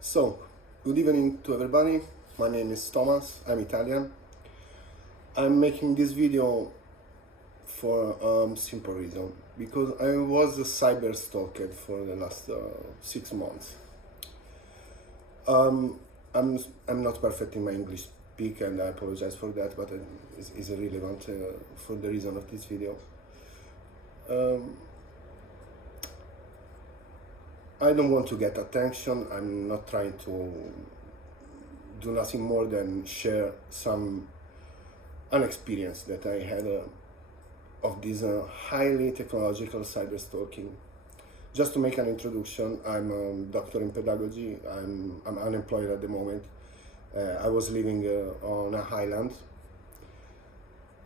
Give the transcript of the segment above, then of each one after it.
So, good evening to everybody. My name is Thomas. I'm Italian. I'm making this video for a simple reason because I was cyberstalked for the last 6 months. Um, I'm not perfect in my English speak, and I apologize for that, but it's irrelevant for the reason of this video. Um, I don't want to get attention. I'm not trying to do nothing more than share some an experience that I had of this highly technological cyber stalking. Just to make an introduction, I'm a doctor in pedagogy. I'm unemployed at the moment. I was living on a highland,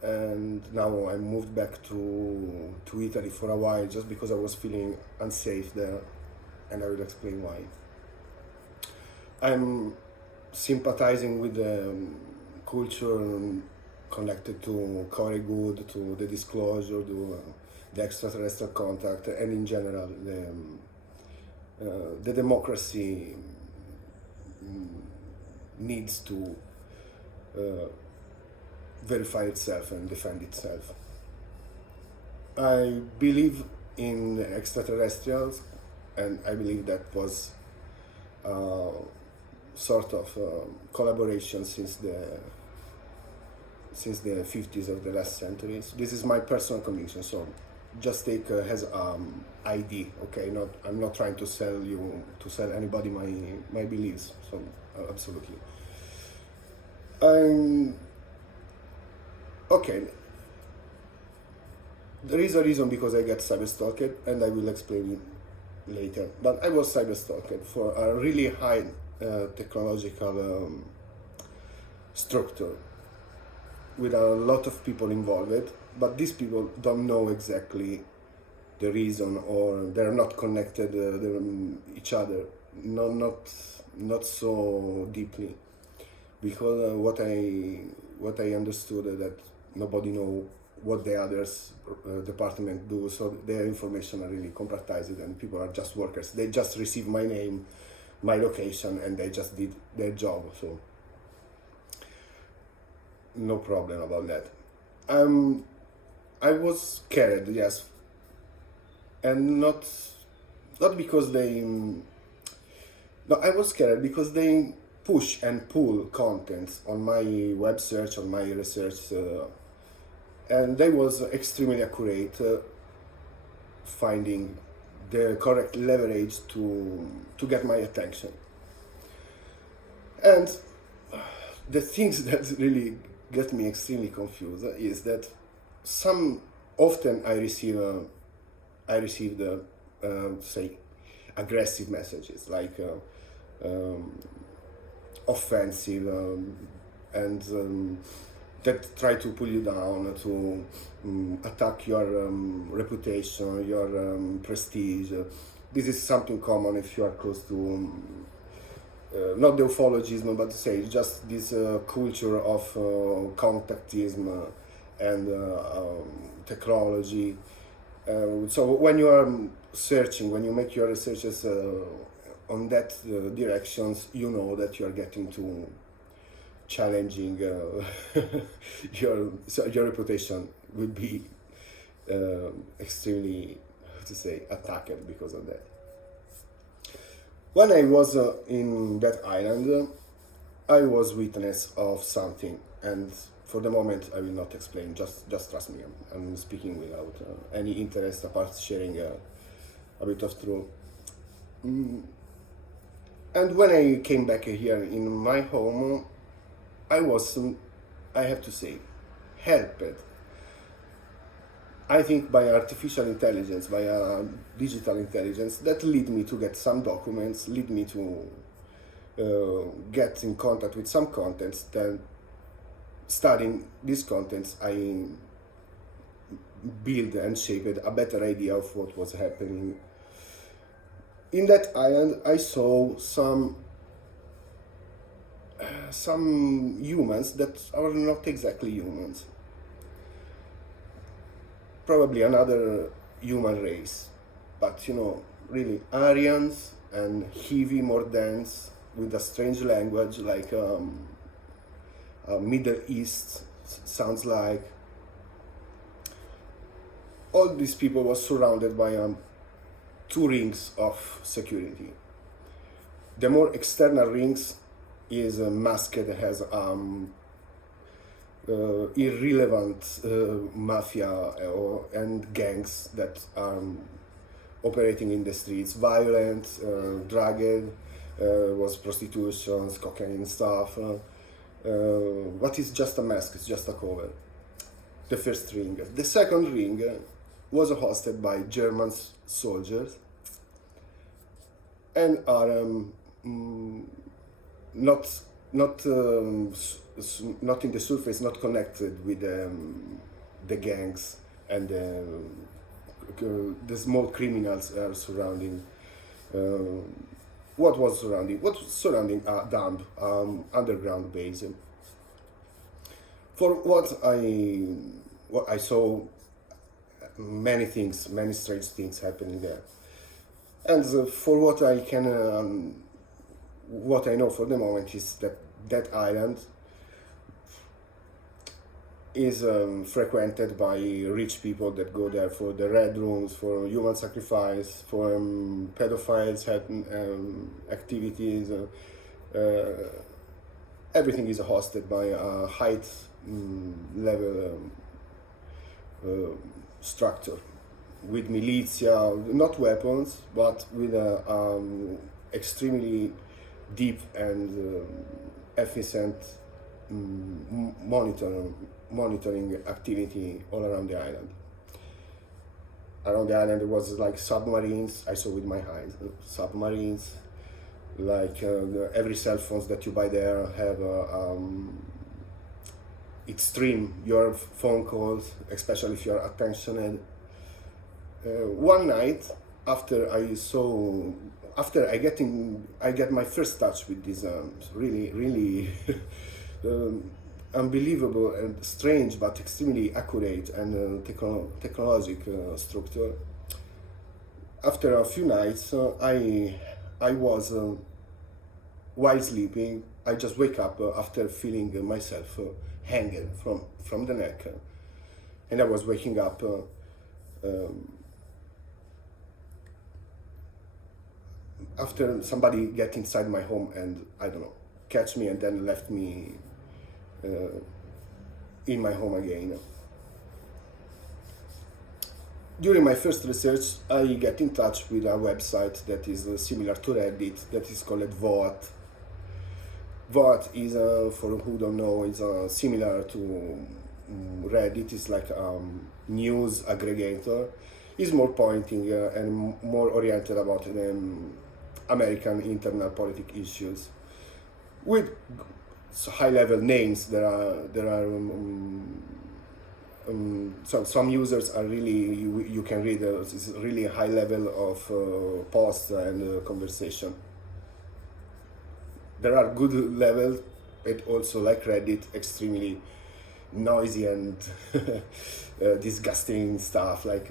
and now I moved back to Italy for a while just because I was feeling unsafe there, and I will explain why. I'm sympathizing with the culture connected to Corey Good, to the disclosure, to the extraterrestrial contact, and in general the democracy needs to verify itself and defend itself. I believe in extraterrestrials, and I believe that was sort of collaboration since the 50s of the last century. So this is my personal conviction, so just take as ID, okay? I'm not trying to sell anybody my beliefs, so absolutely. Okay, there is a reason because I get cyberstalked, and I will explain it later. But I was cyberstalked for a really high technological structure with a lot of people involved, but these people don't know exactly the reason, or they're not connected each other, not so deeply, because what I understood that nobody know what the others department do, so their information are really compartmentalized, and people are just workers. They just receive my name, my location, and they just did their job, so no problem about that. I was scared, yes, and not because they. No, I was scared because they push and pull contents on my web search, on my research, and they was extremely accurate, finding the correct leverage to get my attention. And the things that really get me extremely confused is that often I received say aggressive messages, like offensive, and that try to pull you down, to attack your reputation, your prestige. This is something common if you are close to not the ufologism, but say just this culture of contactism and technology. So when you are searching, when you make your researches on that directions, you know that you are getting to challenging your reputation will be extremely, how to say, attacked because of that. When I was in that island, I was witness of something, and for the moment I will not explain. Just trust me. I'm speaking without any interest apart sharing a bit of truth. And when I came back here in my home, I was, I have to say, helped. I think by artificial intelligence, by digital intelligence, that lead me to get some documents, lead me to get in contact with some contents. Then, studying these contents, I build and shaped a better idea of what was happening. In that island, I saw some humans that are not exactly humans. Probably another human race, but really Aryans and heavy, more dense, with a strange language, like Middle East sounds like. All these people were surrounded by two rings of security. The more external rings is masked as irrelevant mafia and gangs that are operating in the streets, violent, drugged, was prostitution, cocaine stuff. But it's just a mask, it's just a cover. The first ring. The second ring was hosted by German soldiers and are not in the surface, not connected with the gangs and the small criminals are surrounding. What was surrounding a dump underground base. For what I saw, many strange things happening there, and for what I can. What I know for the moment is that that island is frequented by rich people that go there for the red rooms, for human sacrifice, for pedophiles activities. Everything is hosted by a high level structure with militia, not weapons, but with extremely deep and efficient monitoring activity all around the island. Around the island there was like submarines, I saw with my eyes, submarines, like every cell phones that you buy there have it stream your phone calls, especially if you're attentioned. One night after I get my first touch with this really unbelievable and strange but extremely accurate and technological structure. After a few nights, I was while sleeping. I just wake up after feeling myself hanging from the neck, and I was waking up. After somebody get inside my home and I don't know, catch me and then left me in my home again. During my first research, I get in touch with a website that is similar to Reddit, that is called Voat. Voat is, for who don't know, is similar to Reddit. It's like news aggregator. It's more pointing and more oriented about American internal political issues, with high-level names. There are some users are really you can read. It's really a high level of posts and conversation. There are good levels, but also like Reddit, extremely noisy and disgusting stuff like.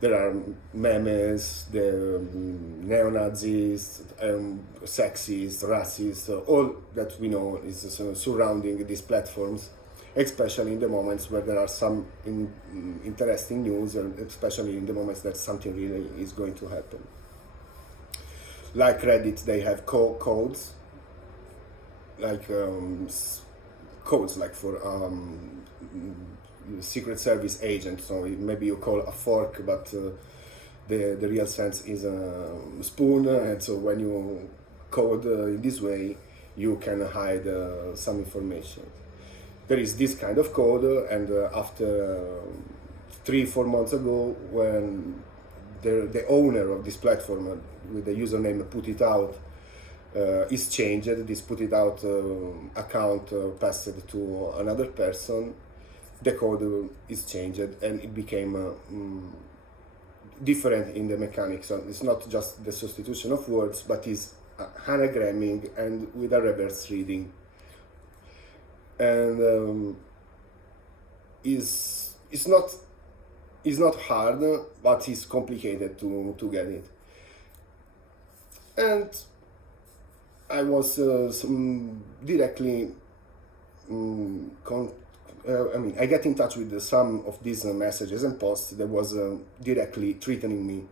There are memes, the neo-Nazis, sexists, racists, all that we know is surrounding these platforms, especially in the moments where there are some interesting news, and especially in the moments that something really is going to happen. Like Reddit, they have codes, like codes like for Secret Service agent, so maybe you call a fork, but the real sense is a spoon, and so when you code in this way, you can hide some information. There is this kind of code, and after 3-4 months ago, when the owner of this platform with the username Put It Out is changed, this Put It Out account passed to another person. The code is changed and it became different in the mechanics. So it's not just the substitution of words, but is anagramming and with a reverse reading. And it's not hard, but it's complicated to get it. And I was directly I get in touch with some of these messages and posts that was directly threatening me,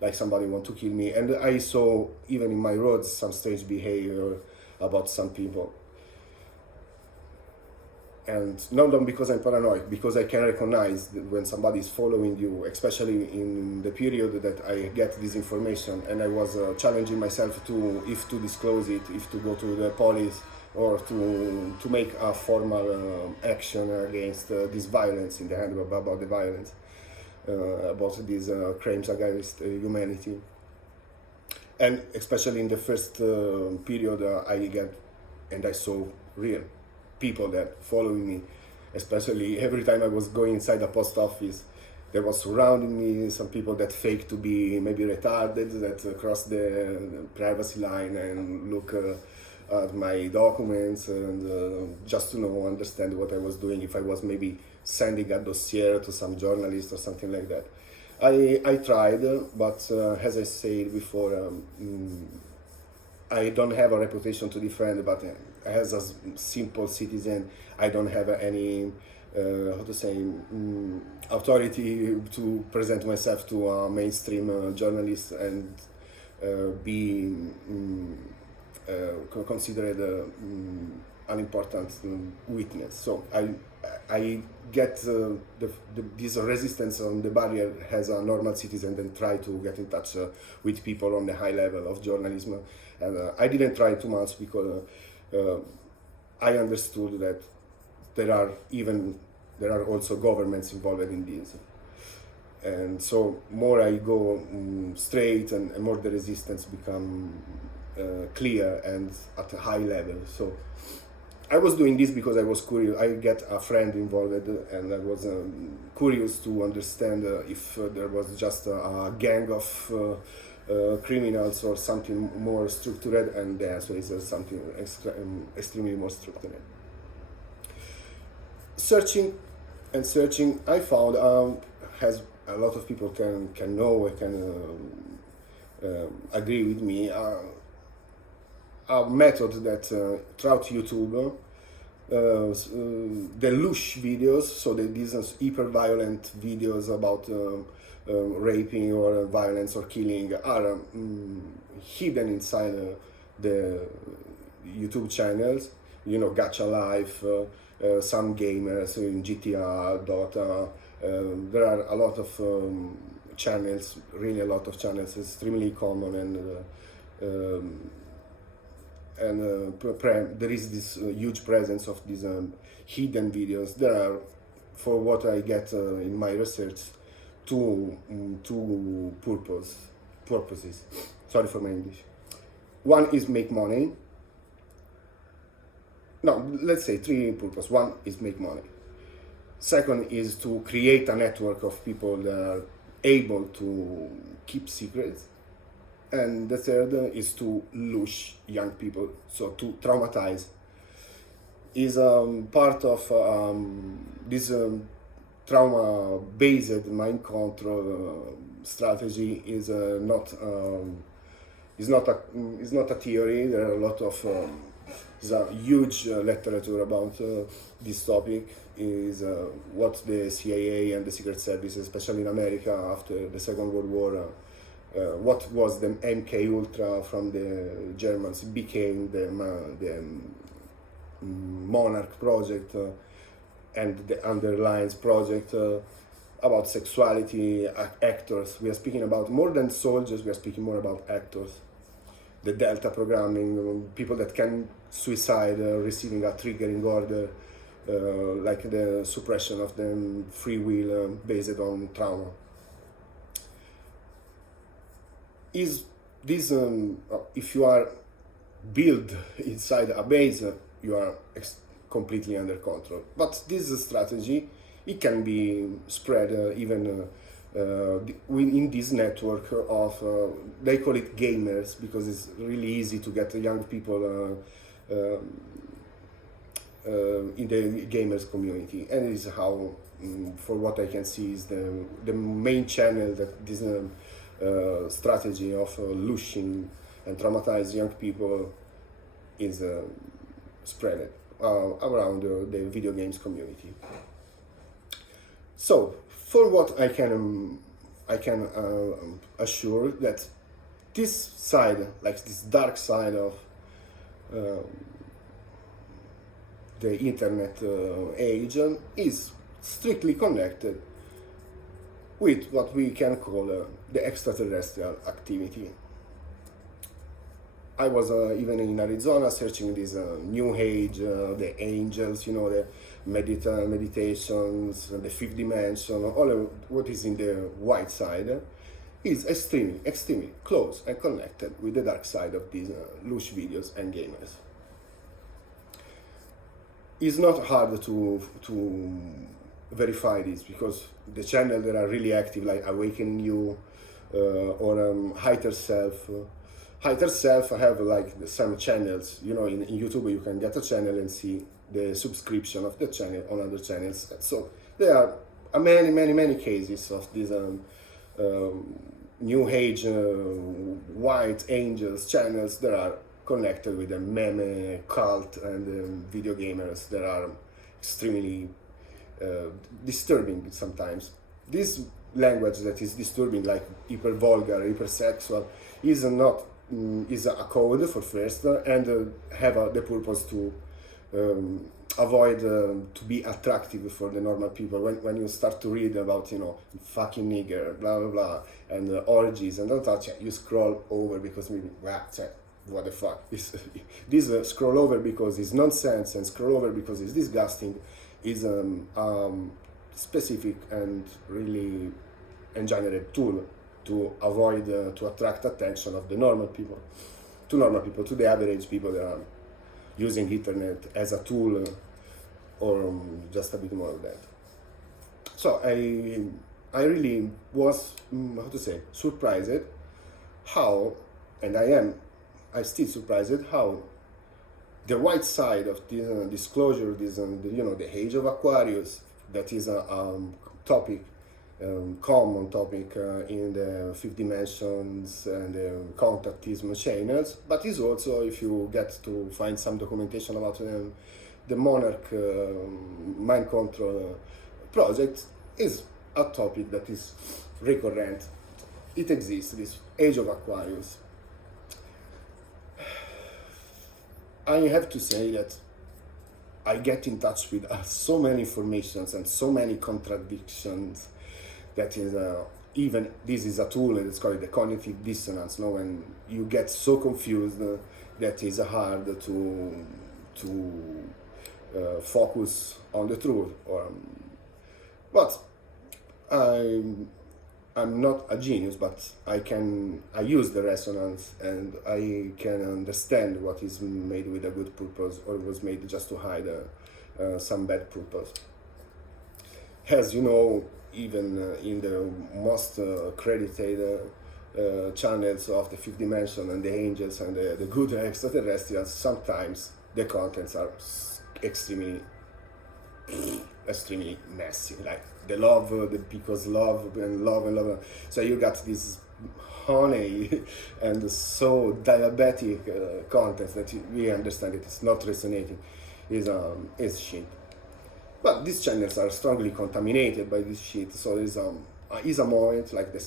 like somebody want to kill me. And I saw even in my roads some strange behavior about some people. And not because I'm paranoid, because I can recognize that when somebody is following you, especially in the period that I get this information, and I was challenging myself to if to disclose it, if to go to the police, or to make a formal action against this violence in the hand about the violence, about these crimes against humanity. And especially in the first period, I saw real people that following me, especially every time I was going inside the post office. There was surrounding me some people that fake to be maybe retarded, that cross the privacy line and look at my documents and just to understand what I was doing, if I was maybe sending a dossier to some journalist or something like that. I tried, but as I said before, I don't have a reputation to defend, but as a simple citizen, I don't have any, authority to present myself to a mainstream journalist and be considered an important witness. So I get this resistance on the barrier as a normal citizen and try to get in touch with people on the high level of journalism. And I didn't try too much because I understood that there are also governments involved in this. And so more I go straight and more the resistance become clear and at a high level. So I was doing this because I was curious. I get a friend involved and I was curious to understand if there was just a gang of criminals or something more structured, and the answer is something extremely more structured. Searching, I found, as a lot of people can know and can agree with me, a method that throughout YouTube, the lush videos, so these hyper violent videos about raping or violence or killing, are hidden inside the YouTube channels. Gacha Life, some gamers in GTA, Dota. There are a lot of channels, really a lot of channels, extremely common, and there is this huge presence of these hidden videos. There are, for what I get in my research, two purposes. Sorry for my English. One is make money. No, let's say three purposes. One is make money. Second is to create a network of people that are able to keep secrets. And the third is to lush young people, so to traumatize. Is part of this trauma-based mind control strategy is not a theory. There are a lot of there's a huge literature about this topic. Is what the CIA and the Secret Service, especially in America after the Second World War, what was the MK Ultra from the Germans became the Monarch project and the Underlines project about sexuality, actors. We are speaking about more than soldiers, we are speaking more about actors. The Delta programming, people that can suicide receiving a triggering order, like the suppression of the free will based on trauma. Is this, if you are built inside a base, you are completely under control. But this strategy, it can be spread even in this network of, they call it gamers, because it's really easy to get young people in the gamers community. And it is how, for what I can see, is the main channel that this strategy of lushing and traumatize young people is spread around the video games community. So, for what I can assure that this side, like this dark side of the internet age, is strictly connected with what we can call the extraterrestrial activity. I was even in Arizona searching this new age, the angels, the meditations, the fifth dimension, all of what is in the white side is extremely close and connected with the dark side of these lush videos and gamers. It's not hard to verify this, because the channels that are really active, like Awaken You or Higher Self. Higher Self have like some channels, in YouTube you can get a channel and see the subscription of the channel on other channels. So there are many cases of these new age white angels channels that are connected with the meme cult and video gamers that are extremely disturbing sometimes. This language that is disturbing, like hyper vulgar, hyper sexual, is not is a code for first, and have the purpose to avoid to be attractive for the normal people. When you start to read about fucking nigger, blah blah blah, and orgies and all that, you scroll over because maybe what the fuck this scroll over because it's nonsense, and scroll over because it's disgusting is specific and really engineered tool to avoid to attract attention of the normal people, to the average people that are using internet as a tool, or just a bit more of that. So I really was surprised how, and I still surprised how the white side of this disclosure, this the age of Aquarius, that is a topic, common topic in the fifth dimensions and contactism channels, but is also, if you get to find some documentation about the monarch mind control project, is a topic that is recurrent. It exists, this age of Aquarius. I have to say that I get in touch with so many informations and so many contradictions that is even this is a tool, and it's called the cognitive dissonance. When you get so confused that is hard to focus on the truth. But I'm not a genius, but I use the resonance, and I can understand what is made with a good purpose or was made just to hide some bad purpose. As you know, even in the most credited channels of the fifth dimension and the angels and the good extraterrestrials, sometimes the contents are extremely messy, like the love, because love and love and love. So you got this honey and so diabetic content that we understand it's not resonating, is shit. But these channels are strongly contaminated by this shit. So there's a moment, like the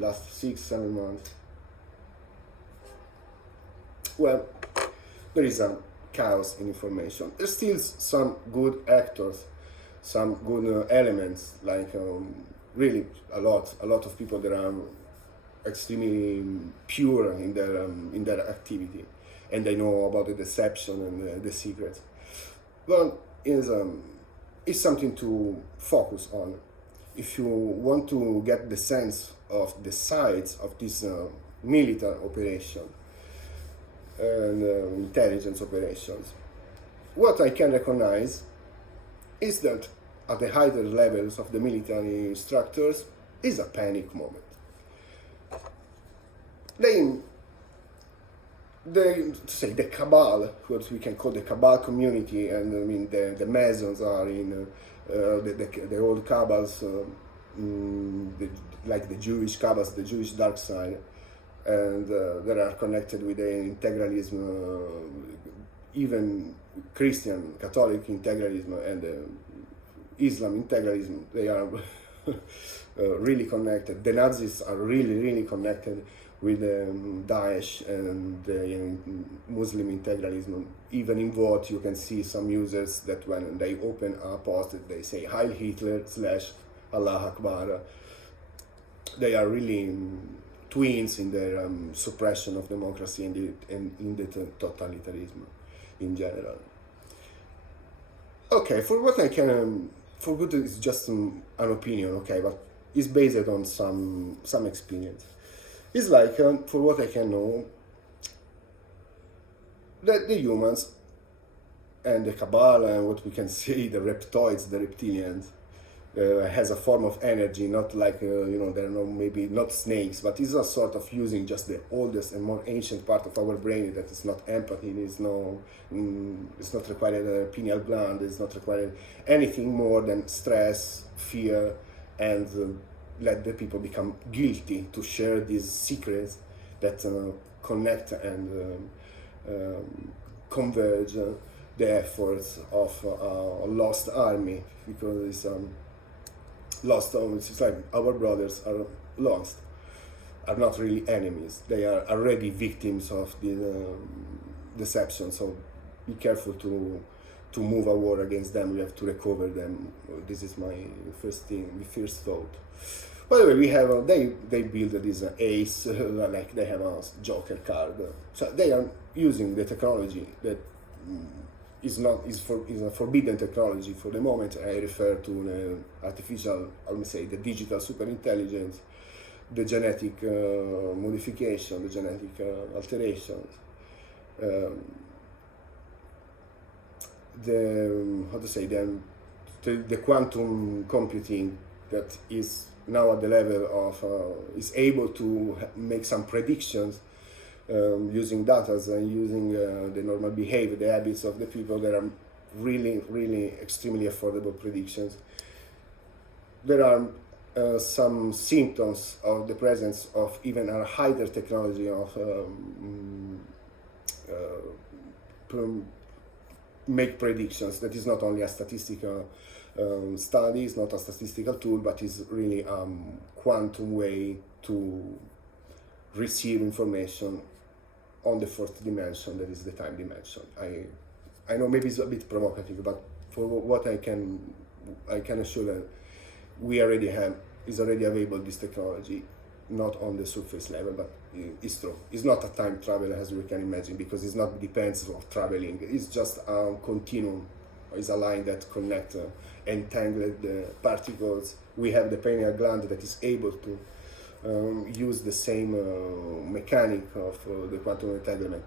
last 6-7 months, well, there is a chaos in information. There's still some good actors, some good elements, like really a lot of people that are extremely pure in their activity, and they know about the deception and the secrets. Well, is something to focus on if you want to get the sense of the sides of this military operation and intelligence operations. What I can recognize is that at the higher levels of the military structures is a panic moment. The Cabal, what we can call the Cabal community, and I mean the Masons are in the old Cabals, like the Jewish Cabals, the Jewish dark side, and that are connected with the integralism, even Christian, Catholic integralism and Islam integralism. They are really connected. The Nazis are really connected with Daesh and Muslim integralism. Even in vote, you can see some users that when they open a post, they say Heil Hitler / Allah Akbar. They are really twins in their suppression of democracy and in the totalitarianism in general. Okay, for what I can, for good it's just an opinion, okay, but it's based on some experience. It's like, for what I can know, that the humans and the Cabal and what we can say, the reptoids, the reptilians, has a form of energy, not like, there are no, maybe not snakes, but it's a sort of using just the oldest and more ancient part of our brain that is not empathy, it's not required a pineal gland, it's not required anything more than stress, fear, and let the people become guilty to share these secrets that connect and converge the efforts of a lost army, because it's lost. It's like our brothers are lost, are not really enemies. They are already victims of the deception. So be careful to move a war against them. We have to recover them. This is my first thought. By the way, we have they build this ace, like they have a Joker card. So they are using the technology that is a forbidden technology for the moment. I refer to the artificial, I would say, the digital superintelligence, the genetic modification, the genetic alterations, the quantum computing that is now at the level of is able to make some predictions. Using data and using the normal behavior, the habits of the people. There are really extremely affordable predictions. There are some symptoms of the presence of even a higher technology of make predictions. That is not only a statistical study, it's not a statistical tool, but is really a quantum way to receive information on the fourth dimension, that is the time dimension. I know maybe it's a bit provocative, but for what I can assure that we already have, is already available, this technology, not on the surface level, but it's true. It's not a time travel as we can imagine, because it's not depends on traveling. It's just a continuum. It's a line that connects entangled particles. We have the pineal gland that is able to use the same mechanic of the quantum entanglement.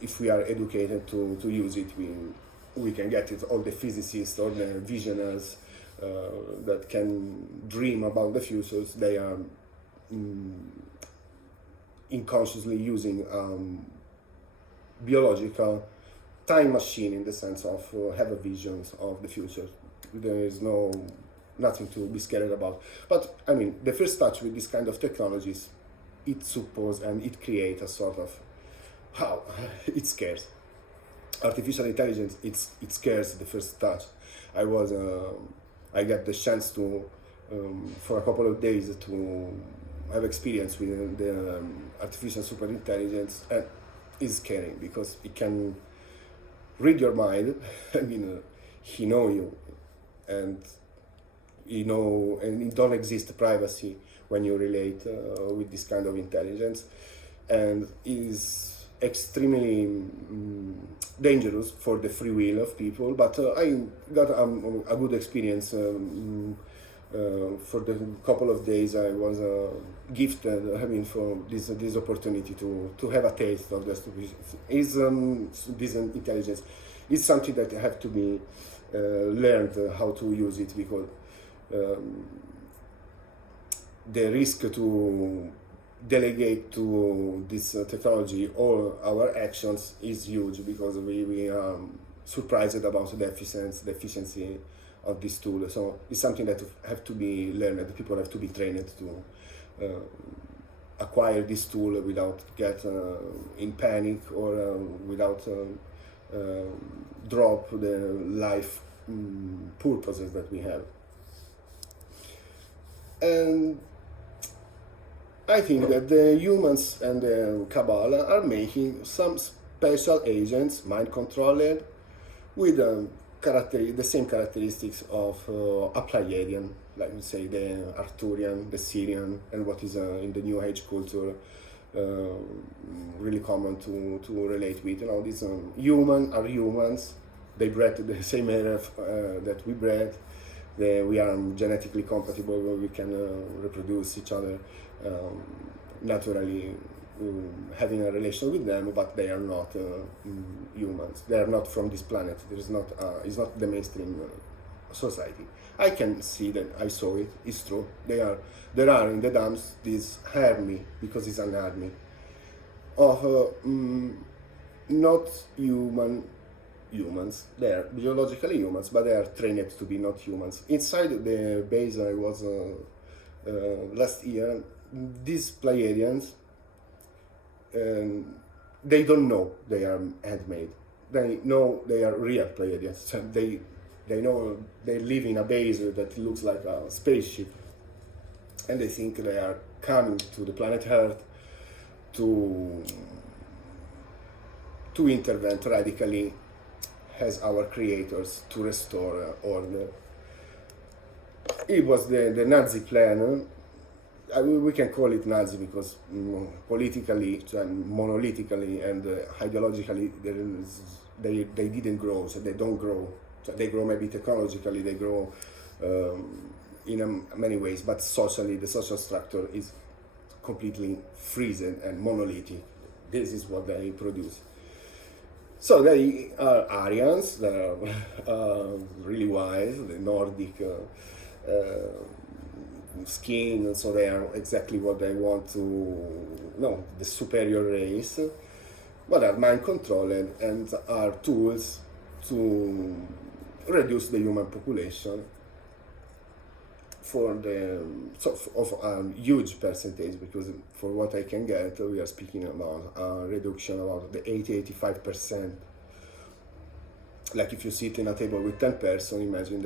If we are educated to use it, we can get it. All the physicists, all the visionaries that can dream about the futures, they are unconsciously using biological time machine, in the sense of have visions of the future. There is nothing to be scared about. But I mean, the first touch with this kind of technologies, it supposes and it creates a sort of it scares. Artificial intelligence, it scares the first touch. I got the chance to for a couple of days to have experience with the artificial superintelligence, and it's scary because it can read your mind. I mean, he know you, and and it don't exist privacy when you relate with this kind of intelligence, and is extremely dangerous for the free will of people. But I got a good experience. For the couple of days I was gifted, for this opportunity to have a taste of this. This intelligence is something that have to be learned how to use it, because the risk to delegate to this technology all our actions is huge, because we are surprised about the efficiency of this tool. So it's something that have to be learned. People have to be trained to acquire this tool without get in panic or without drop the life purposes that we have. And I think that the humans and the Cabal are making some special agents, mind-controlled, with the same characteristics of a Pleiadian, like we say the Arthurian, the Syrian, and what is in the New Age culture really common to relate with. You know, these human are humans. They breathe the same air that we breathe. We are genetically compatible. We can reproduce each other naturally, having a relation with them. But they are not humans. They are not from this planet. There is not. It's not the mainstream society. I can see that. I saw it. It's true. There are in the dams this army, because it's an army of not humans. They are biologically humans, but they are trained to be not humans. Inside the base I was last year, these Pleiadians, they don't know they are handmade. They know they are real Pleiadians. So they know they live in a base that looks like a spaceship, and they think they are coming to the planet Earth to intervene radically as our creators to restore order. It was the Nazi plan. We can call it Nazi because politically, monolithically, and ideologically, they didn't grow, so they don't grow. So they grow maybe technologically, they grow in many ways, but socially, the social structure is completely frozen and monolithic. This is what they produce. So they are Aryans, they are really wise, the Nordic skin, so they are exactly what they want to know, the superior race, but are mind controlled and are tools to reduce the human population of a huge percentage, because for what I can get, we are speaking about a reduction about the 80-85%. Like if you sit in a table with 10 persons, imagine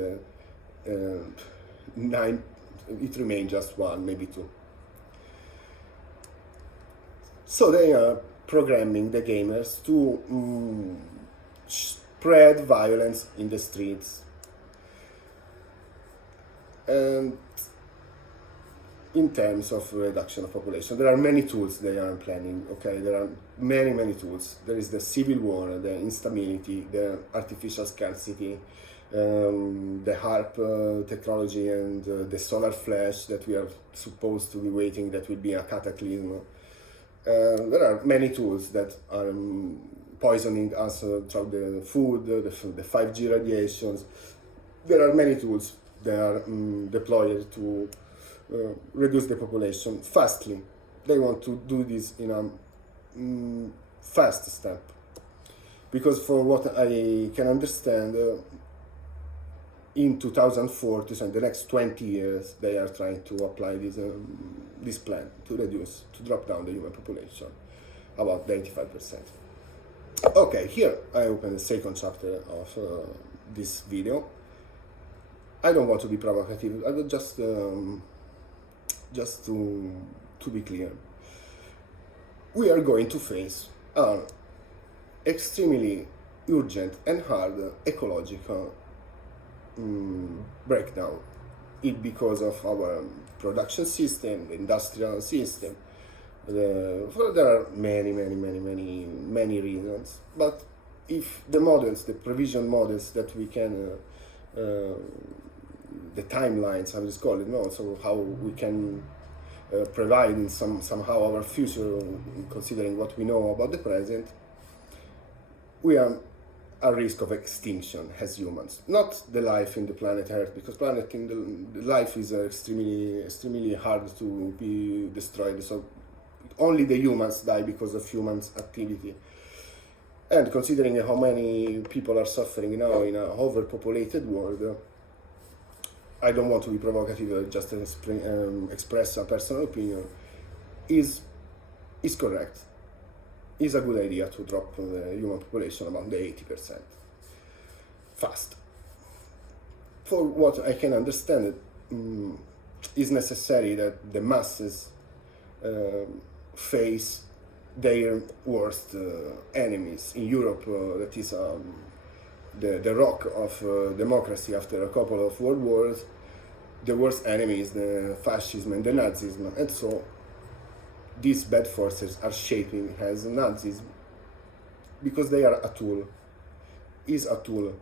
the 9, it remains just 1, maybe 2. So they are programming the gamers to spread violence in the streets. And in terms of reduction of population, there are many tools they are planning. Okay, there are many tools. There is the civil war, the instability, the artificial scarcity, the HARP technology, and the solar flash that we are supposed to be waiting, that will be a cataclysm. There are many tools that are poisoning us through the food, the 5G radiations. There are many tools that are deployed to reduce the population fastly. They want to do this in a fast step, because for what I can understand, in 2040, so in the next 20 years, they are trying to apply this plan to drop down the human population about 85%. Okay, here I open the second chapter of this video. I don't want to be provocative. I will just to be clear. We are going to face an extremely urgent and hard ecological breakdown. It because of our production system, industrial system. There are many reasons. But if the models, the provision models that we can the timelines, how it's called, so how we can provide in somehow our future, considering what we know about the present, we are at risk of extinction as humans. Not the life in the planet Earth, because the life is extremely hard to be destroyed. So only the humans die because of humans' activity. And considering how many people are suffering now in an overpopulated world, I don't want to be provocative, just express a personal opinion. is correct. It's a good idea to drop the human population about the 80% fast. For what I can understand, it is necessary that the masses face their worst enemies. In Europe, that is the rock of democracy after a couple of world wars. The worst enemy is the fascism and the Nazism, and so these bad forces are shaping as Nazism because they are a tool, is a tool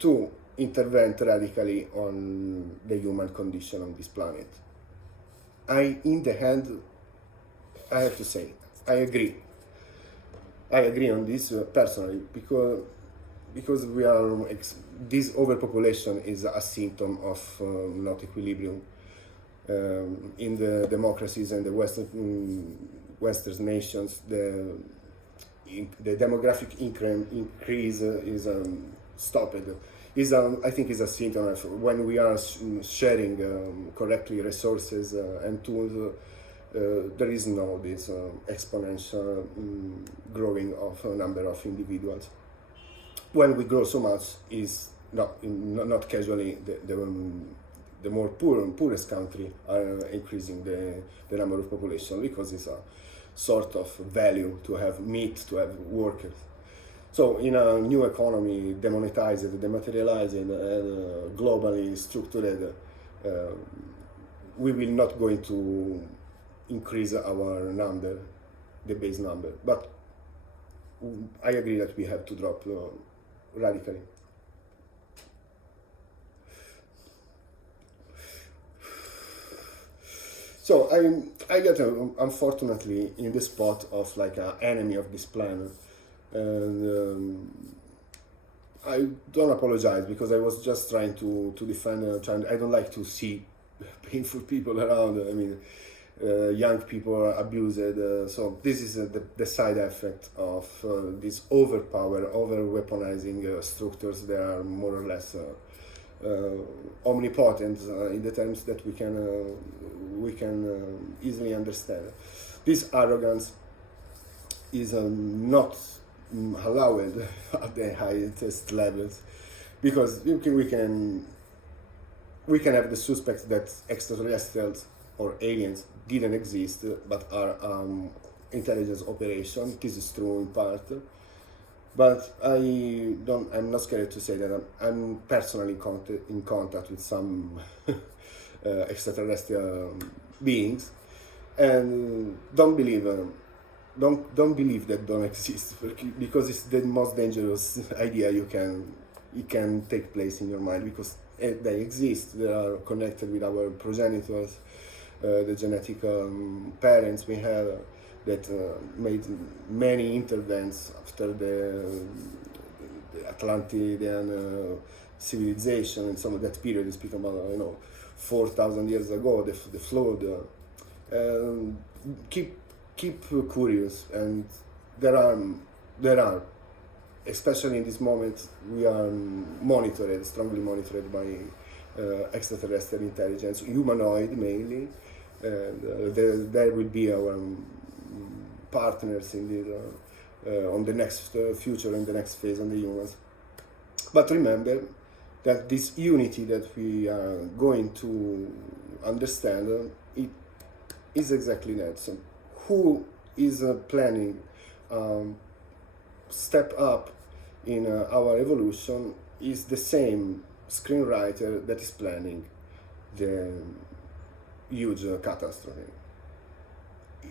to intervene radically on the human condition on this planet. In the end, I have to say, I agree. I agree on this personally because we are this overpopulation is a symptom of not equilibrium in the democracies and the Western nations. The demographic increase is stopped. I think is a symptom of when we are sharing correctly resources and tools. There is no this exponential growing of a number of individuals. When we grow so much, is not casually the more poorest country are increasing the number of population, because it's a sort of value to have meat, to have workers. So in a new economy, demonetized, dematerialized, and globally structured, we will not going to increase our number, the base number. But I agree that we have to drop radically. So I get unfortunately in the spot of like an enemy of this planet, and I don't apologize because I was just trying to defend. I don't like to see painful people around. I mean, young people are abused. So this is the side effect of this over weaponizing structures. They are more or less omnipotent in the terms that we can easily understand. This arrogance is not allowed at the highest levels, because we can have the suspect that extraterrestrials or aliens didn't exist but are intelligence operation. This is true in part, but I'm not scared to say that I'm personally in contact with some extraterrestrial beings, and don't believe that don't exist, because it's the most dangerous idea it can take place in your mind, because they exist. They are connected with our progenitors, the genetic parents we have that made many interventions after the Atlantean civilization, and some of that period is speaking about 4,000 years ago, the flood. Keep curious, and there are, especially in this moment, we are strongly monitored by extraterrestrial intelligence, humanoid mainly, and there will be our partners in the on the next future, in the next phase on the humans. But remember that this unity that we are going to understand, it is exactly that. So who is planning step up in our evolution is the same screenwriter that is planning the huge catastrophe.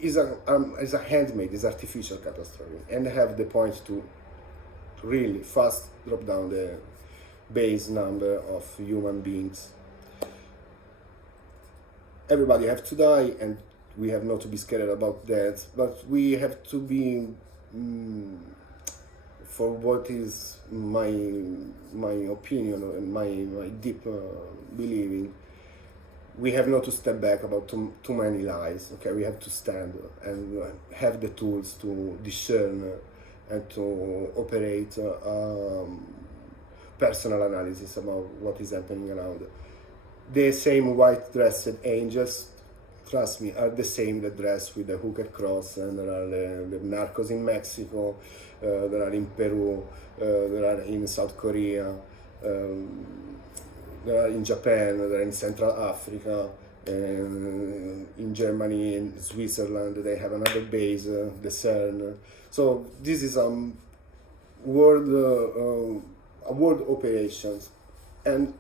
Is a handmade, is artificial catastrophe, and have the point to really fast drop down the base number of human beings. Everybody have to die, and we have not to be scared about that, but we have to be, for what is my opinion and my deep believing, we have not to step back about too many lies. Okay, we have to stand and have the tools to discern and to operate personal analysis about what is happening around. The same white-dressed angels trust me, are the same that dress with the hooked cross, and there are the narcos in Mexico, there are in Peru, there are in South Korea, there are in Japan, there are in Central Africa, in Germany, in Switzerland, they have another base, the CERN. So this is world operations, and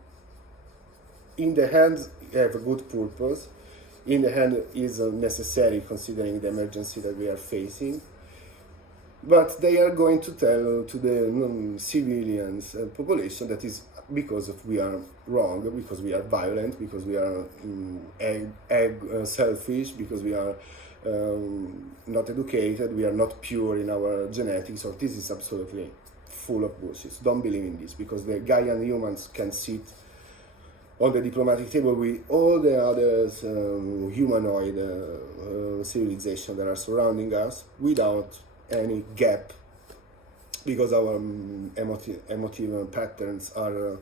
in the hand have a good purpose. In the hand is necessary considering the emergency that we are facing. But they are going to tell to the civilians population that is because we are wrong, because we are violent, because we are selfish, because we are not educated, we are not pure in our genetics. So this is absolutely full of bullshit. Don't believe in this, because the Gaian humans can sit on the diplomatic table with all the other humanoid civilization that are surrounding us without any gap, because our emotive patterns are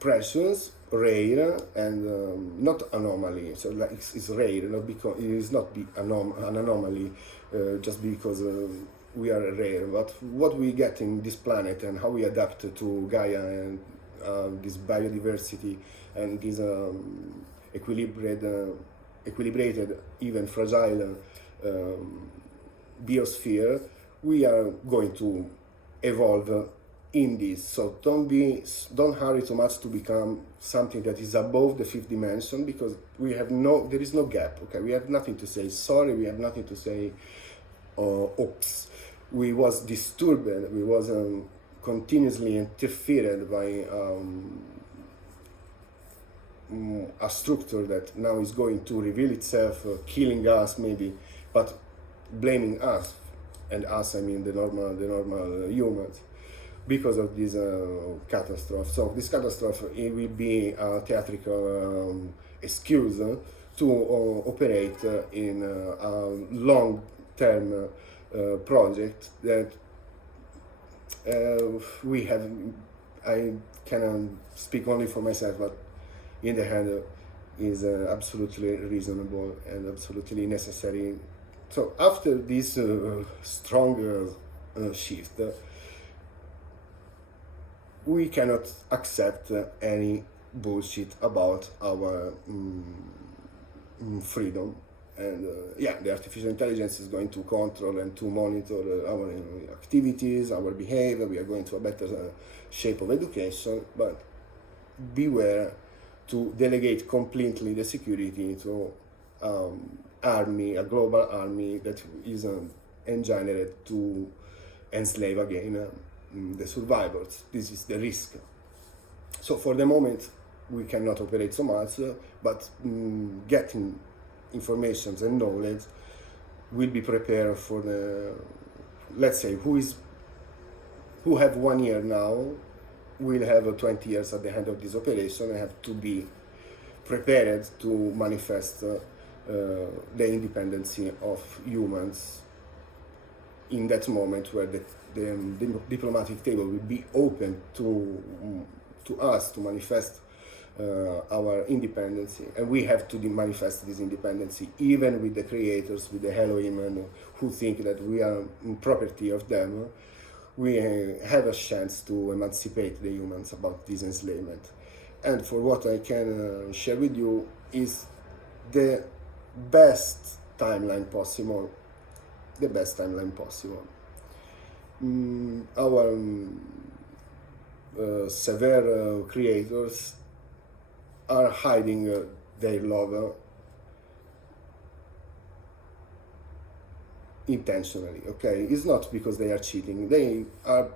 precious, rare, and not anomaly. So like it's rare, not because it is not an anomaly just because we are rare. But what we get in this planet and how we adapt to Gaia and this biodiversity and this equilibrated, even fragile biosphere, we are going to evolve in this. So don't hurry too much to become something that is above the fifth dimension, because there is no gap. Okay, we have nothing to say sorry, we have nothing to say oops. We was disturbed, we was continuously interfered by a structure that now is going to reveal itself, killing us maybe, but blaming us, and us I mean the normal humans, because of this catastrophe. So this catastrophe, it will be a theatrical excuse to operate in a long-term project that we have. I can speak only for myself, but in the hand is absolutely reasonable and absolutely necessary. So after this strong shift, we cannot accept any bullshit about our freedom. And the artificial intelligence is going to control and to monitor our activities, our behavior. We are going to a better shape of education, but beware to delegate completely the security to army, a global army that is engineered to enslave again the survivors. This is the risk. So for the moment, we cannot operate so much, but getting information and knowledge will be prepared for the, let's say, who have 1 year now will have 20 years at the end of this operation and have to be prepared to manifest the independence of humans in that moment where the diplomatic table will be open to us to manifest our independence, and we have to manifest this independence even with the creators, with the Elohim, who think that we are property of them. We have a chance to emancipate the humans about this enslavement. And for what I can share with you is the best timeline possible. The best timeline possible. Our severe creators are hiding their love intentionally. Okay, it's not because they are cheating. They are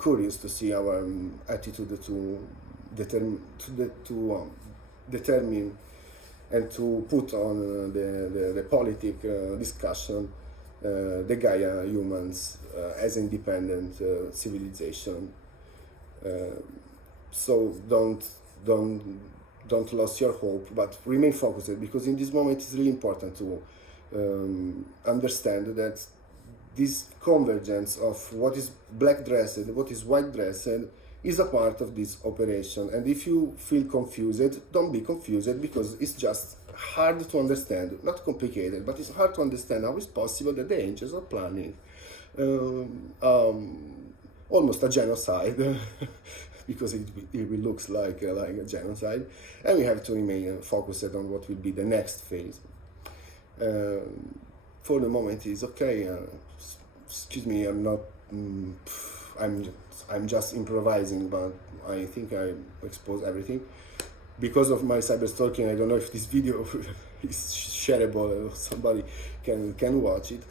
curious to see our attitude to determine and to put on the politic discussion the Gaia humans as independent civilization. So don't lose your hope, but remain focused, because in this moment it's really important to understand that this convergence of what is black dressed and what is white dressed is a part of this operation. And if you feel confused, don't be confused, because it's just hard to understand, not complicated, but it's hard to understand how it's possible that the angels are planning almost a genocide, because it looks like a genocide, and we have to remain focused on what will be the next phase. For the moment, it's okay. Excuse me, I'm not. I'm just improvising, but I think I expose everything. Because of my cyberstalking, I don't know if this video is shareable or somebody can watch it.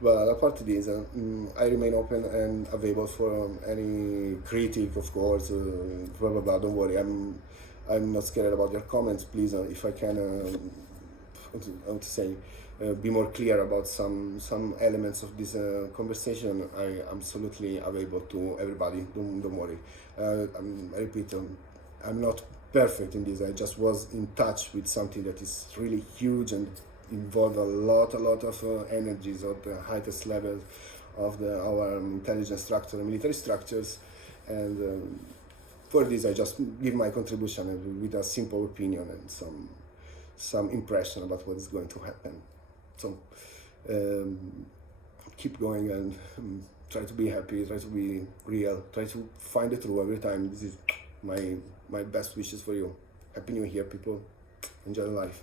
But apart from this, I remain open and available for any critique, of course. Blah blah blah. Don't worry, I'm not scared about your comments. Please, if I can, how to say, be more clear about some elements of this conversation, I am absolutely available to everybody. Don't worry. I repeat, I'm not perfect in this. I just was in touch with something that is really huge and involve a lot of energies at the highest level of our intelligence structure and military structures, and for this I just give my contribution with a simple opinion and some impression about what is going to happen. So keep going and try to be happy, try to be real, try to find the truth every time. This is my best wishes for you. Happy New Year, people. Enjoy life.